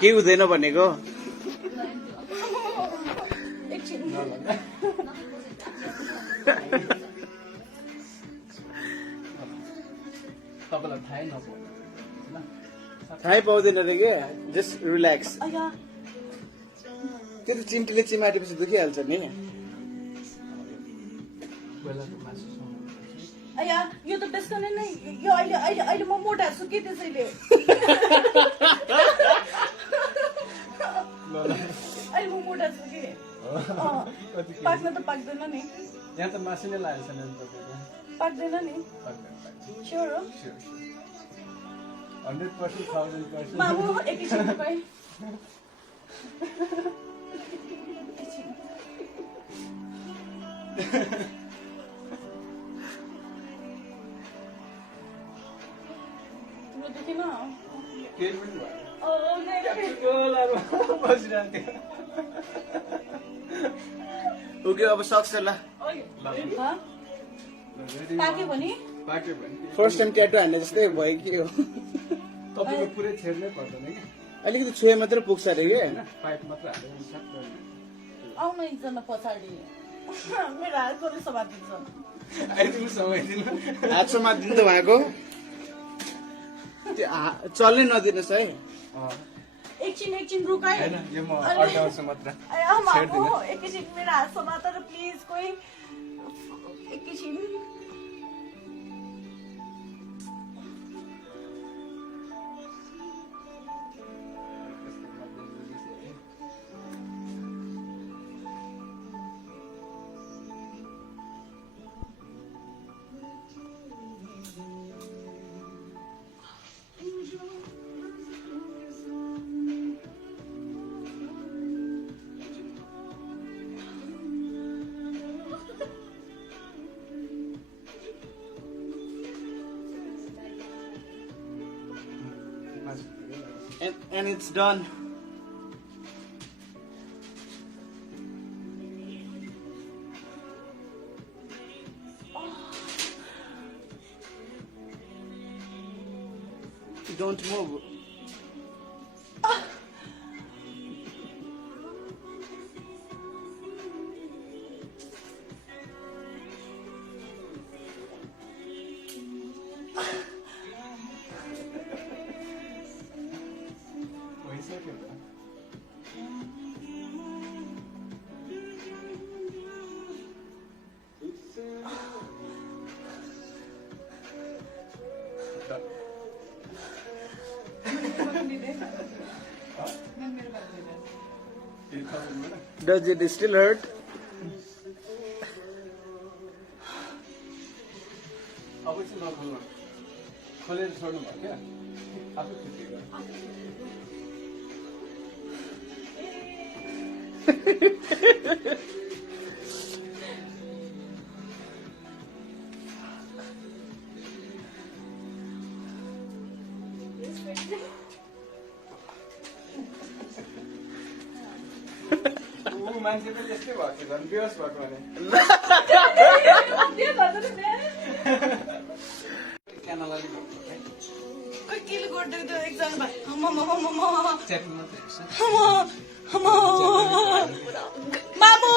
के हुँदैन भनेको तपाईँलाई थाहै नपाउ थाहै पाउँदैन रे के जस्ट रिल्याक्स त्यो त चिम्टीले चिमाटेपछि दुखिहाल्छ नि बेलाको मासु अया यो त बेस्कने नै यो अहिले अहिले अहिले म मोटा छु के त्यसैले अहिले म मोटा छु के पाक्न त पाक्दैन नि यहाँ त मासु नै लागेको छैन नि तपाईँको पाक्दैन नि स्योर हो 100% 1000% मामु एकैछिन तपाईँ तिम्रो दुखेन केही पनि भएन ओके अब सक्छ ल पाक्यो भने पाक्यो भने फर्स्ट टाइम ट्याटु हान्ने जस्तै भयो के हो तपाईँको पुरै छेड्नै पर्दैन कि अलिकति छुए मात्रै पुग्छ अरे के होइन पाइप मात्र हालेर आउन एकजना पछाडि मेरो हात कसले समातिन्छ आइदिनु समाइदिनु हात समातिदिनु त उहाँको त्यो चल्नै नदिनुहोस् है एकछिन एकछिन रुकाइ होइन यो म अड्काउँछु मात्र एकैछिन मेरो हात समातेर प्लिज कोही एकैछिन and it's done. Don't move. Does it still hurt? अब चाहिँ नखोल्नु खोलेर छोड्नु भयो क्या आफै खुट्टियो मान्छे पनि यस्तै भएको थियो झन् बेहोस भएको भने क्यानलाई खोइ केले गर्दै एकजना च्यापिङ मात्रै हेर्छ मामु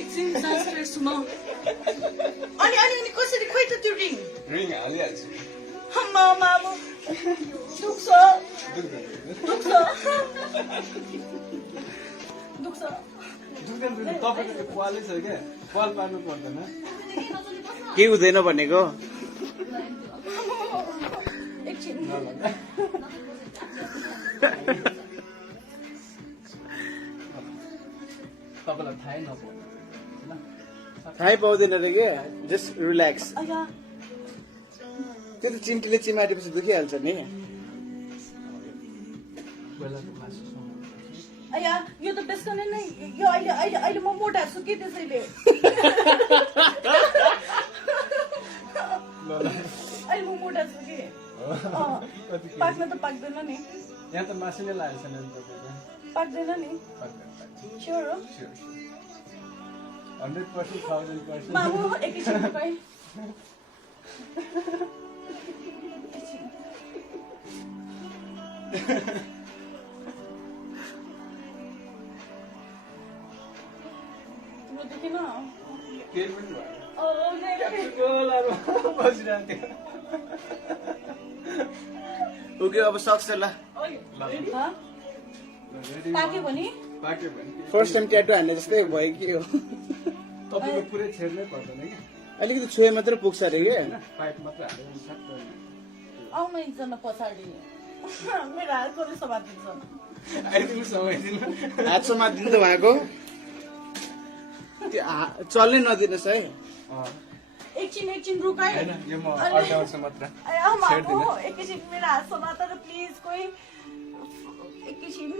एकछिन सास फेर्छु म अनि अनि अनि कसरी खोइ त त्यो रिङ रिङ हालिहाल्छु मामु दुख्छ दुख्छ दुख्छ दुख्दैन तपाईँको पालै छ क्या पाल पार्नु पर्दैन के हुँदैन भनेको एकछिन तपाईँलाई थाहै नपाउ थाहै पाउँदैन रे के जस्ट रिल्याक्स अया त्यो त चिम्टीले चिमाटेपछि दुखिहाल्छ नि बेलाको मासु अया यो त बेस्कने नै यो अहिले अहिले अहिले म मोटा छु के त्यसैले अहिले म मोटा छु के पाक्न त पाक्दैन नि यहाँ त मासु नै लागेको छैन नि तपाईँको पाक्दैन नि स्योर हो 100% 1000% मामु एकैछिन तपाईँ तिम्रो देखेन केही पनि भएन बसिरहेको थियो ओके अब सक्छ ल पाक्यो भने पाक्यो भने फर्स्ट टाइम ट्याटु हान्ने जस्तै भयो कि हो तपाईँको पुरै छेड्नै पर्दैन कि अलिकति छुए मात्रै पुग्छ अरे कि पाइप मात्र हालेर सक्छ आउन एकजना पछाडि मेरो हात कसले समातिन्छ आइदिनु समय दिनु हात समातिदिनु त उहाँको त्यो चल्नै नदिनुहोस् है एकछिन रुकाइ होइन यो म अड्काउँछु मात्र छेड्दिनँ। एकैछिन मेरो हात समात र प्लिज कोही एकैछिन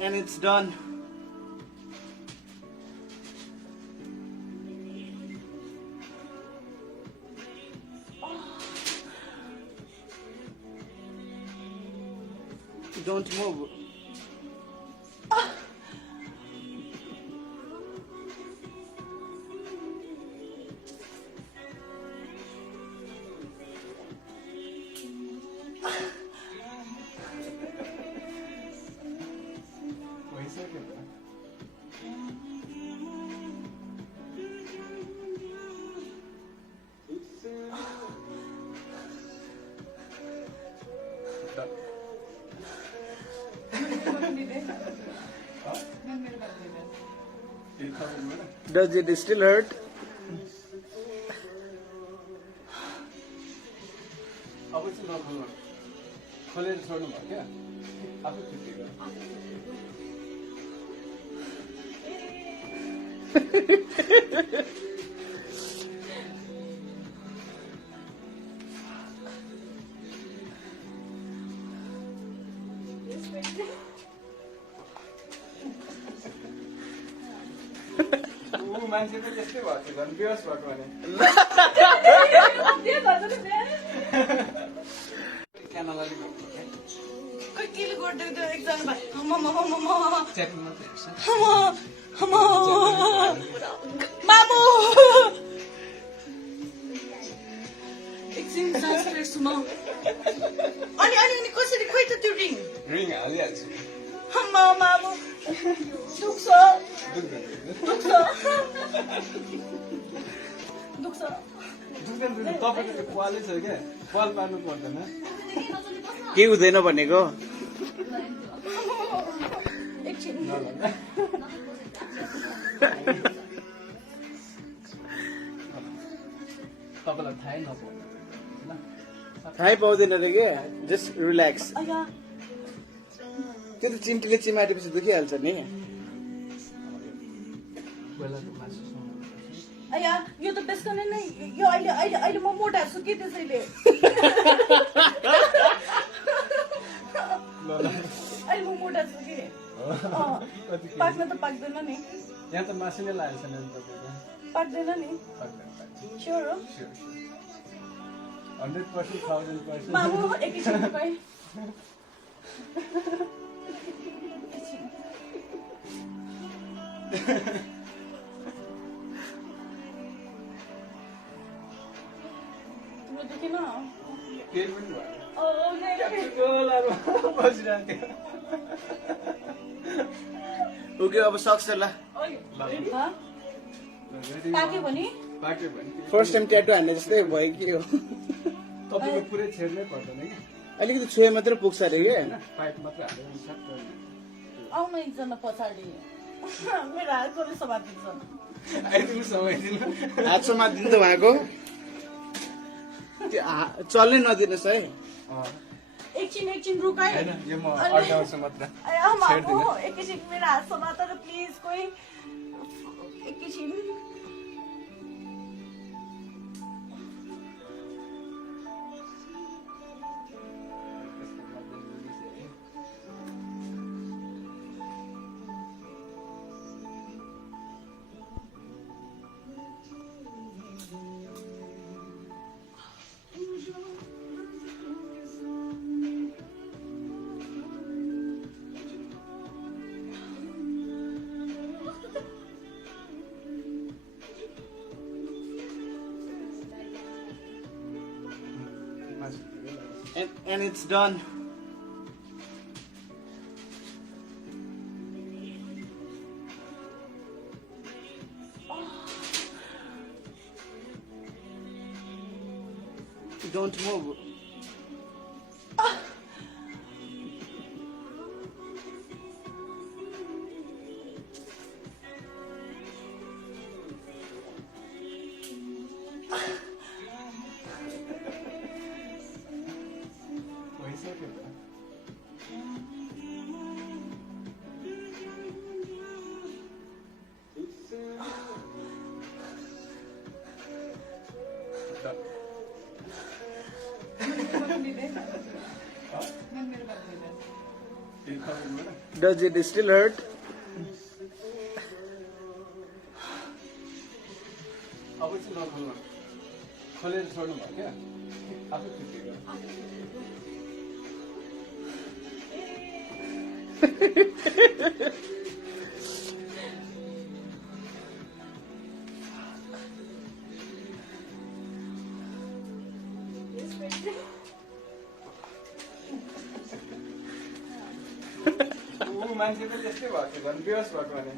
and it's done. Don't move. भइसक्यो त Does it still hurt? अब चाहिँ नखोल्नु खोलेर छोड्नु भयो क्या आफै छुट्टी गर्नु मान्छे त त्यस्तै भएको थियो झन् बेहोस भएको भने क्यानलाले खोइ केले गरिदिएको एकजना भाइ च्याटिङ मात्रै हेर्छ मामु एकछिन सास फेर्छु म अनि कसरी खोइ त त्यो रिङ रिङ हालिहाल्छु मामु दुख्छ दुख्दैन तपाईँको त्यो पालै छ क्या पाल पार्नु पर्दैन के हुँदैन भनेको एकछिन तपाईँलाई थाहै नपाउनु थाहै पाउँदैन रे के जस्ट रिल्याक्स अया त्यो त चिम्टीले चिमाटेपछि दुखिहाल्छ नि बेलाको मासु अया यो त बेसकनै नै यो अहिले अहिले अहिले म मोटा छु कि त्यसैले अहिले म मोटा छु कि पाक्न त पाक्दैन नि यहाँ त मासु नै लागेको छैन नि तपाईँको पाक्दैन नि स्योर हो 100% 1000% मामु एकैछिन रुकाइ तिम्रो देखेन केही पनि भएन बसिरहेको थियो ओके अब सक्छ ल पाक्यो भने पाक्यो भने फर्स्ट टाइम ट्याटु हान्ने जस्तै भयो कि हो तपाईँको पुरै छेड्नै पर्दैन कि अलिकति छुए मात्रै पुग्छ अरे कि पाइप मात्र हालेर सक्छ आउन एकजना पछाडि मेरो हात कसले समातिन्छ आइदिनु समय दिनु हात समातिदिनु त उहाँको त्यो चल्नै नदिनुहोस् है एकछिन रुकाइ होइन यो म अड्काउँछु मात्र छेड्दिनँ एकैछिन मेरो हात समात र प्लिज कोही एकैछिन And it's done. Don't move. भइसक्यो त Does it still hurt? अब चाहिँ नखोल्नु खोलेर छोड्नु भयो क्या आफै फिटिङ मान्छे पनि त्यस्तै भएको थियो झन् बेहोस भएको भने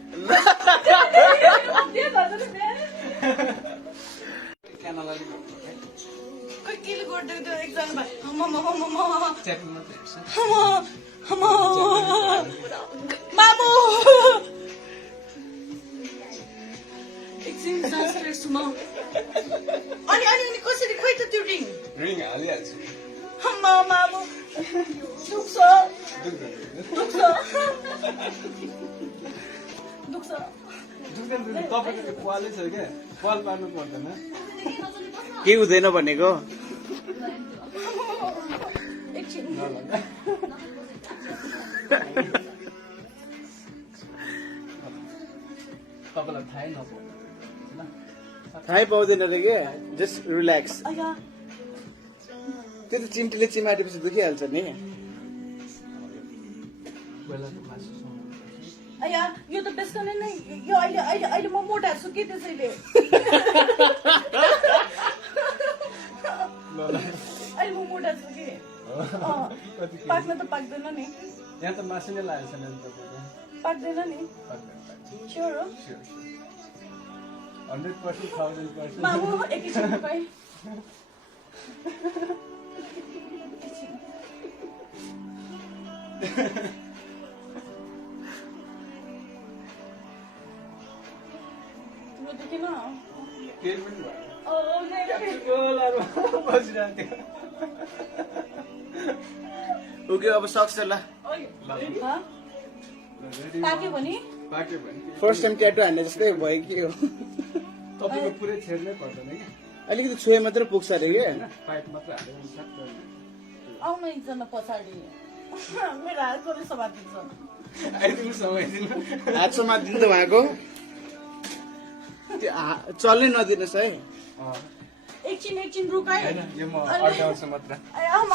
क्यानोला नि गर्नु क्या खोइ केले गर्दै त्यो एकजना च्याटिङ मात्रै हेर्छ मामु एकछिन सास फेर्छु म अनि कसरी खोइ त त्यो रिङ रिङ हालिहाल्छु मामु दुख्छ दुख्दैन तपाईँको त्यो पालै छ क्या पाल पार्नु पर्दैन के हुँदैन भनेको? एकछिन तपाईँलाई थाहै नपाउ थाहै पाउँदैन रे के? Just relax. आया त्यो त चिम्टीले चिमाटेपछि दुखिहाल्छ नि. बेलाको मासु आया यो त बेसकनै नै यो अहिले म मोटा छु के त्यसैले अहिले म मोटा छु कि पाक्न त पाक्दैन नि यहाँ त मासु नै लागेको छैन तपाईँको पाक्दैन नि स्योर हो 100% 1000% मामु एकैछिन खै तिम्रो देखेन केही पनि भयो बसिरहेको थियो ओके अब सक्छ ल. पाक्यो भने पाक्यो भने फर्स्ट टाइम ट्याटु हान्ने जस्तै भयो के हो? तपाईँको पुरै छेड्नै पर्दैन कि अलिकति छोए मात्र पुग्छ अरे के? होइन पाइप मात्र हालेर हुन्छ आउनु एकजना पछाडि मेरो हात कसले समातिन्छ आइदिनु समाइदिनु हात समातिदिनु त उहाँको. त्यो चल्नै नदिनुहोस् है. एकछिन रुकाइ होइन यो म अड्काउँछु मात्र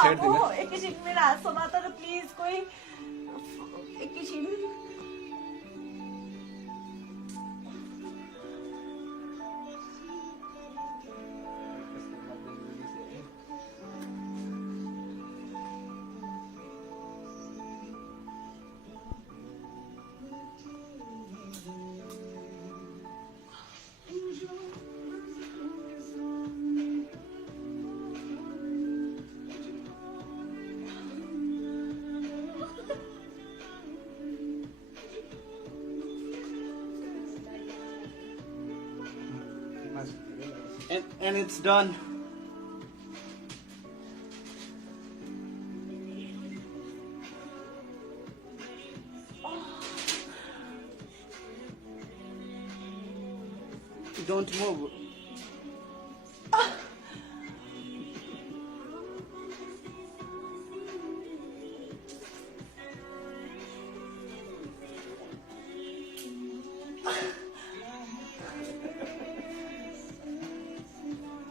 छेड्दिनँ एकैछिन मेरो हात समातेर प्लिज कोही एकैछिन And it's done. Don't move.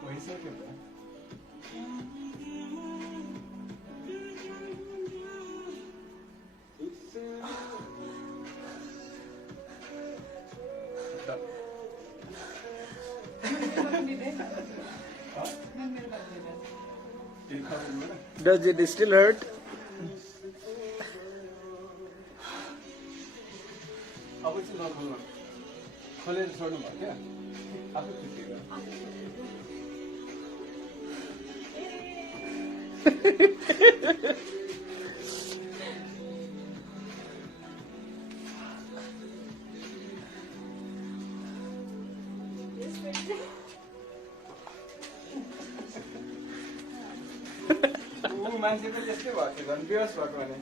भइसक्यो त Does it still hurt? अब चाहिँ नखोल्नु खोलेर छोड्नु भयो क्या आफै फुटेको मान्छे पनि त्यस्तै भएको थियो झन् बेहोस भएको भने